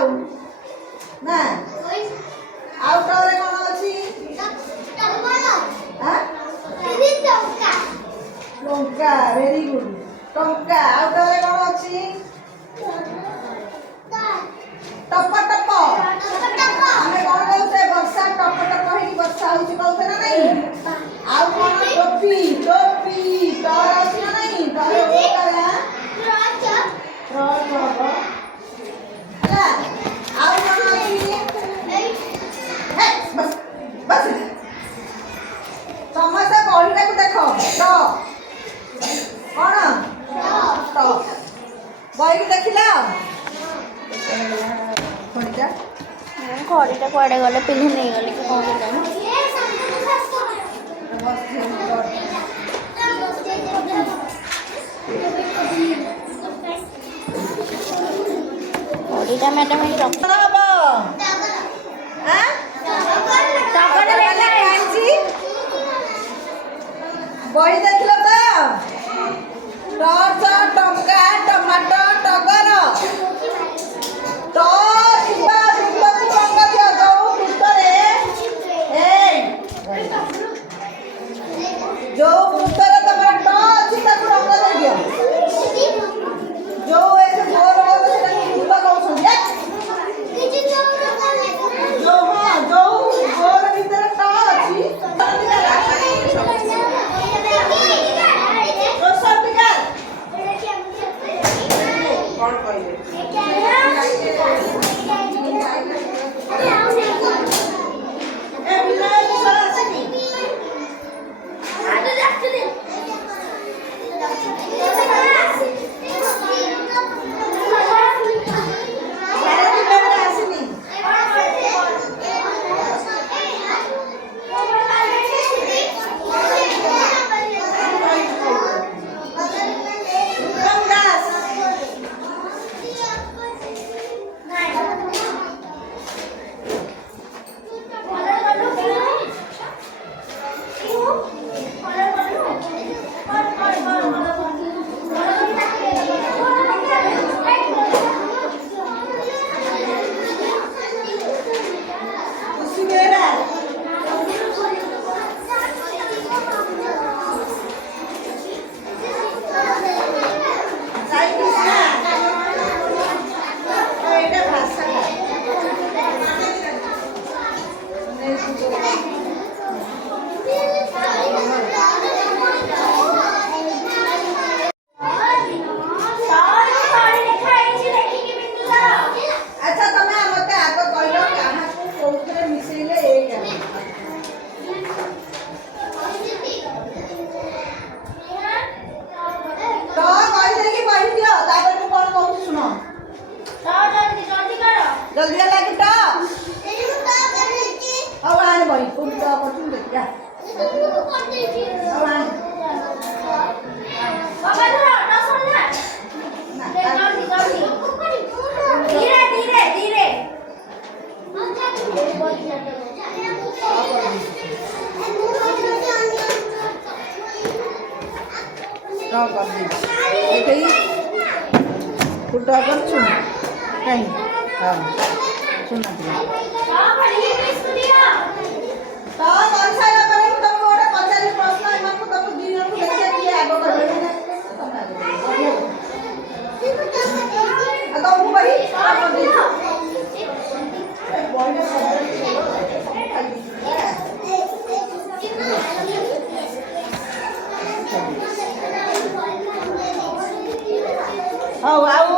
ଆଉ ନା ଆଉ ଟରେ କ'ଣ ଅଛି? ଲଙ୍କା ଭେରି ଗୁଡ୍ ଟଙ୍କା ଆଉ ଟରେ କ'ଣ ଅଛି? ଟପ ଟପ ଆମେ କ'ଣ କହୁଛେ ବର୍ଷା ଟପ ଟପ ହେଇକି ବର୍ଷା ହଉଛି କହୁଛେ ନା ନାଇଁ? ଆଉ କ'ଣ ଟୋପି ଟୋପି ଟର ଅଛି ନା ନାଇଁ? ଟରେ ହେଲା ଆଉ କ'ଣ ଅଛି? ବସ ସମସ୍ତେ ବହିଟାକୁ ଦେଖ ଟ କ'ଣ ଟ ବହିକି ଦେଖିଲ ଘଡ଼ିଟା କୁଆଡ଼େ ଗଲେ ପିନ୍ଧି ନେଇଗଲେ କି କ'ଣ କେଜାଣି। ଘଡ଼ିଟା ମ୍ୟାଡ଼ାମ୍ ଏଇ ରଖ ହବ ବହି ଦେଖିଲ ତ? ଟର୍ଚ୍ଚ ଟଙ୍କା ଟମାଟୋ ଟଗର ଟ ଥିବା ବୃତ୍ତକୁ ରଙ୍ଗ ଦିଅ ଯୋଉ ବୃତ୍ତରେ ଯୋଉ ବୃତ୍ତରେ ତମର ଟ ଅଛି ତାକୁ ରଙ୍ଗ ଦେଇଦିଅ। ଯୋଉ ଏଠି ଗୋଲ ଗୋଲ ସେଟାକୁ ବୃତ୍ତ କହୁଛନ୍ତି। ଯୋଉ ଗୋଲ ଭିତରେ ଟ ଅଛି କ'ଣ କହିବେ? जल्दी लागी टा अब आने भाई कुछ तो कुछ देखा अब आने बाबा थोड़ा ना सुनना जल्दी जल्दी धीरे धीरे धीरे टा कर दे देखई कुटा कर सुन कहीं हां सुनना तो कौन सा है पर तुम गोटे पचारी प्रश्न एमान को तुम दिन को लेके किए आगो करबे आ तो मु भाई कर दे हां आओ